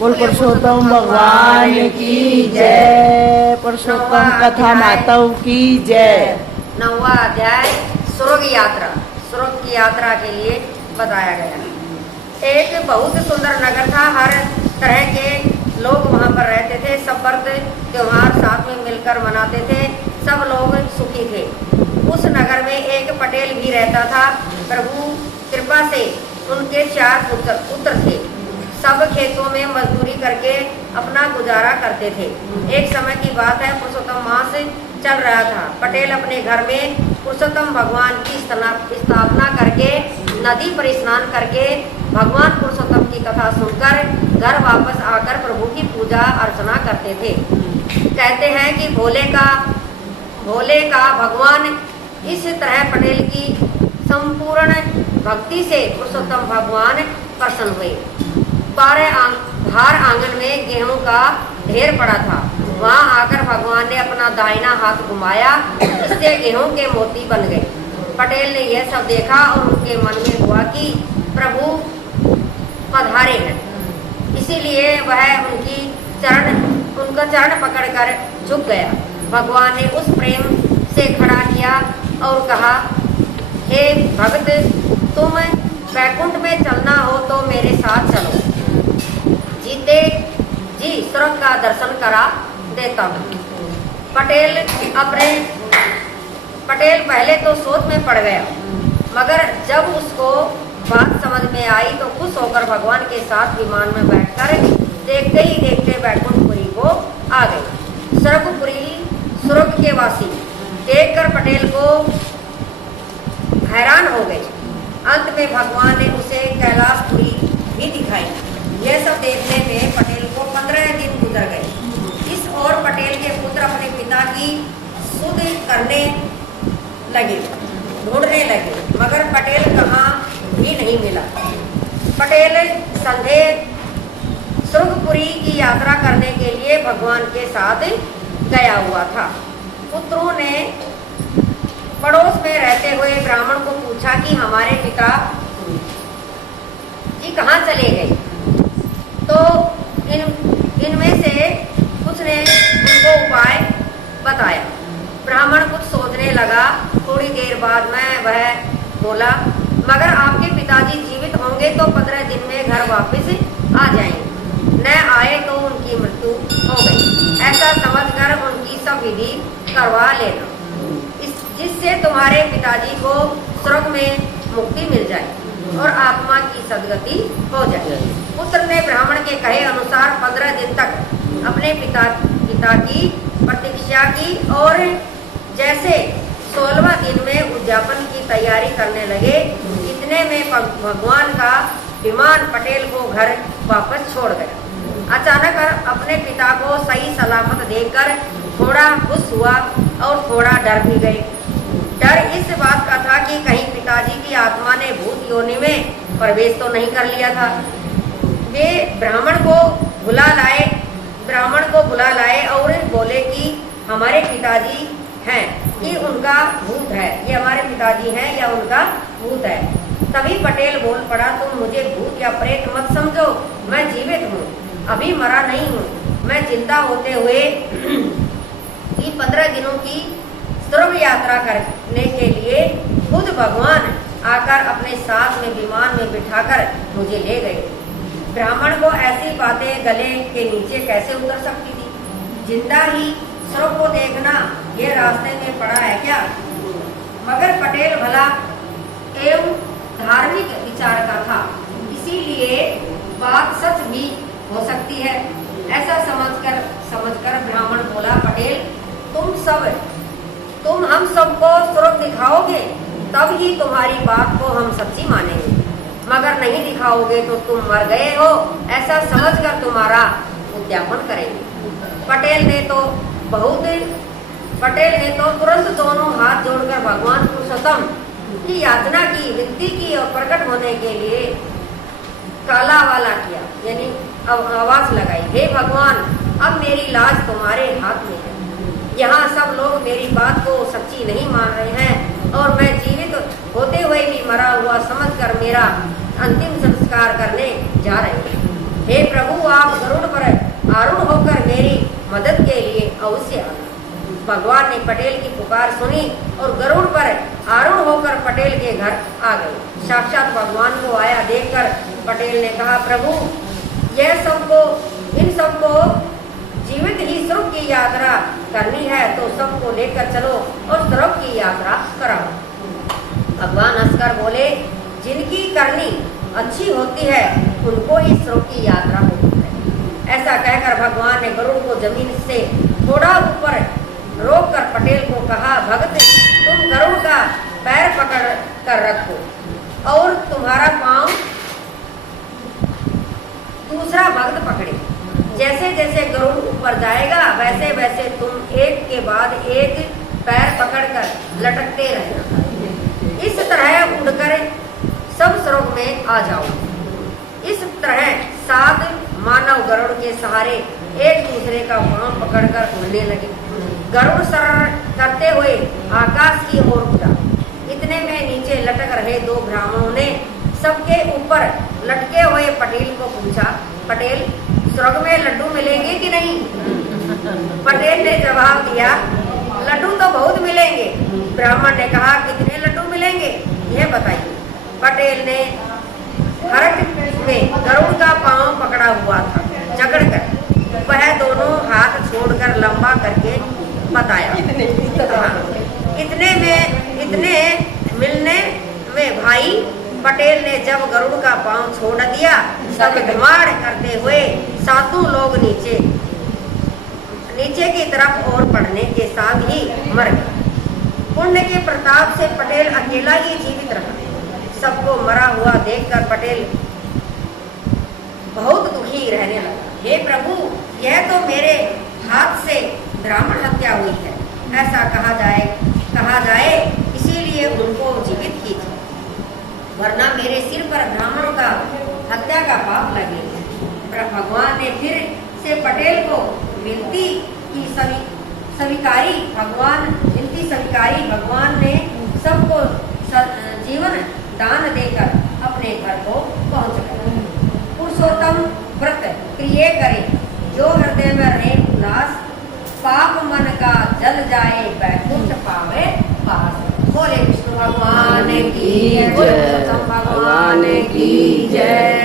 बोल पुरुषोत्तम भगवान की जय। पुरुषोत्तम कथा माताओं की जय। 9वां अध्याय स्वर्ग यात्रा। स्वर्ग की यात्रा के लिए बताया गया। एक बहुत सुंदर नगर था। हर तरह के लोग वहाँ पर रहते थे। सब व्रत त्योहार साथ में मिलकर मनाते थे। सब लोग सुखी थे। उस नगर में एक पटेल भी रहता था। प्रभु कृपा से उनके 4 पुत्र थे। सब खेतों में मजदूरी करके अपना गुजारा करते थे। एक समय की बात है, पुरुषोत्तम मास चल रहा था। पटेल अपने घर में पुरुषोत्तम भगवान की स्थापना करके नदी पर स्नान करके भगवान पुरुषोत्तम की कथा सुनकर घर वापस आकर प्रभु की पूजा अर्चना करते थे। कहते हैं कि भोले का भगवान इस तरह पटेल की संपूर्ण भक्ति से पुरुषोत्तम भगवान प्रसन्न हुए। बाहर आंगन में गेहूं का ढेर पड़ा था। वहां आकर भगवान ने अपना दाहिना हाथ घुमाया, इससे गेहूं के मोती बन गए। पटेल ने यह सब देखा और उनके मन में हुआ कि प्रभु पधारे हैं। इसीलिए वह उनका चरण पकड़कर झुक गया। भगवान ने उस प्रेम से खड़ा किया और कहा, हे भक्त, तुम वैकुंठ में चलना हो तो मेरे साथ चलो। जीते जी स्वर्ग का दर्शन करा देता हूँ। पटेल पहले तो सोच में पड़ गया, मगर जब उसको बात समझ में आई तो खुश होकर भगवान के साथ विमान में बैठकर देखते ही देखते वैकुंठपुरी को आ गए। स्वर्ग के वासी देखकर पटेल को हैरान हो गए। अंत में भगवान ने उसे कैलाशपुरी भी दिखाई। यह सब देखने में पटेल को 15 दिन गुजर गए। इस ओर पटेल के पुत्र अपने पिता की सुध करने लगे, ढूंढने लगे, मगर पटेल कहाँ भी नहीं मिला। पटेल संदेह स्वर्गपुरी की यात्रा करने के लिए भगवान के साथ गया हुआ था। पुत्रों ने पड़ोस में रहते हुए ब्राह्मण को पूछा कि हमारे पिता जी कहाँ चले गए। तो इनमें से कुछ ने उनको उपाय बताया। ब्राह्मण कुछ सोचने लगा। थोड़ी देर बाद में वह बोला, मगर आपके पिताजी जीवित होंगे तो 15 दिन में घर वापस आ जाएंगे, न आए तो उनकी मृत्यु हो गई। ऐसा समझकर उनकी सब विधि करवा लेना, जिससे तुम्हारे पिताजी को स्वर्ग में मुक्ति मिल जाए और आत्मा की सद्गति हो जाए। पुत्र ने ब्राह्मण के कहे अनुसार 15 दिन तक अपने पिता की प्रतीक्षा की और जैसे 16वां दिन में उद्यापन की तैयारी करने लगे, इतने में भगवान का विमान पटेल को घर वापस छोड़ गया। अचानक अपने पिता को सही सलामत देखकर थोड़ा खुश हुआ और थोड़ा डर भी गए। डर इस बात का था कि कहीं पिताजी की आत्मा ने भूत योनि में प्रवेश तो नहीं कर लिया था। वे ब्राह्मण को बुला लाए और बोले कि हमारे पिताजी हैं कि उनका भूत है, ये हमारे पिताजी हैं या उनका भूत है। तभी पटेल बोल पड़ा, तुम मुझे भूत या प्रेत मत समझो, मैं जीवित हूँ, अभी मरा नहीं हूँ। मैं जिंदा होते हुए 15 दिनों की स्वर्ग यात्रा करने के लिए खुद भगवान आकर अपने साथ में विमान में बिठाकर मुझे ले गए। ब्राह्मण को ऐसी बातें गले के नीचे कैसे उतर सकती थी। जिंदा ही स्वर्ग को देखना ये रास्ते में पड़ा है क्या। मगर पटेल भला एवं धार्मिक विचार का था, इसीलिए बात सच भी हो सकती है। ऐसा समझकर ब्राह्मण बोला, पटेल तुम हम सबको स्वर्ग दिखाओगे तब ही तुम्हारी बात को हम सच्ची मानेंगे, मगर नहीं दिखाओगे तो तुम मर गए हो ऐसा समझकर तुम्हारा उद्यापन करेंगे। पटेल ने तो तुरंत दोनों हाथ जोड़कर भगवान पुरुषोत्तम की याचना की, विनती की और प्रकट होने के लिए काला वाला किया, यानी आवाज लगाई, हे भगवान, अब मेरी लाज तुम्हारे हाथ में है। यहाँ सब लोग मेरी बात को सच्ची नहीं मान रहे हैं और मैं जीवित होते हुए भी मरा हुआ समझकर मेरा अंतिम संस्कार करने जा रहे हैं। हे प्रभु, आप भगवान ने पटेल की पुकार सुनी और गरुड़ पर आरूढ़ होकर पटेल के घर आ गए। साक्षात भगवान को आया देखकर पटेल ने कहा, प्रभु इन सबको जीवित ही स्वर्ग की यात्रा करनी है तो सबको लेकर चलो और स्वर्ग की यात्रा कराओ। भगवान हंसकर बोले, जिनकी करनी अच्छी होती है उनको ही स्वर्ग की यात्रा होती है। ऐसा कहकर भगवान ने गरुड़ को जमीन से थोड़ा ऊपर रोककर पटेल को कहा, भक्त तुम गरुड़ का पैर पकड़ कर रखो और तुम्हारा पांव दूसरा भक्त पकड़े। जैसे जैसे गरुड़ ऊपर जाएगा वैसे वैसे तुम एक के बाद एक पैर पकड़कर लटकते रहना। इस तरह उड़कर सब स्वर्ग में आ जाओ। इस तरह 7 मानव गरुड़ के सहारे एक दूसरे का पांव पकड़कर उड़ने लगे। गरुड़ सर करते हुए आकाश की ओर उड़ा। इतने में नीचे लटक रहे 2 ब्राह्मणों ने सबके ऊपर लटके हुए पटेल को पूछा, पटेल स्वर्ग में लड्डू मिलेंगे कि नहीं? पटेल ने जवाब दिया, लड्डू तो बहुत मिलेंगे। ब्राह्मण ने कहा, कितने लड्डू मिलेंगे यह बताइए। पटेल ने हरक में गरुड़ का पांव पकड़ा हुआ था, जकड़कर वह दोनों हाथ छोड़कर लंबा करके बताया। इतने मिलने में भाई पटेल ने जब गरुड़ का पांव छोड़ दिया तब धुआड़ करते हुए 7 लोग नीचे की तरफ और पड़ने के साथ ही मर गए। पुण्य के प्रताप से पटेल अकेला ही जीवित रहा। सबको मरा हुआ देखकर पटेल बहुत दुखी रहने लगा। हे प्रभु, यह तो मेरे हाथ से ब्राह्मण हत्या हुई है। ऐसा कहा जाए इसीलिए उनको जीवित कीजिए, वरना मेरे सिर पर ब्राह्मणों का हत्या का पाप लगेगा। भगवान ने फिर से पटेल को विनती स्वीकारी। भगवान ने सबको जीवन दान देकर अपने घर को पहुंच गए। पुरुषोत्तम व्रत प्रिय करे, जो हृदय में रहे उल्लास, पाप मन का जल जाए बैकुंठ पावे पास। बोले विष्णु भगवान की जय, भगवान की जय।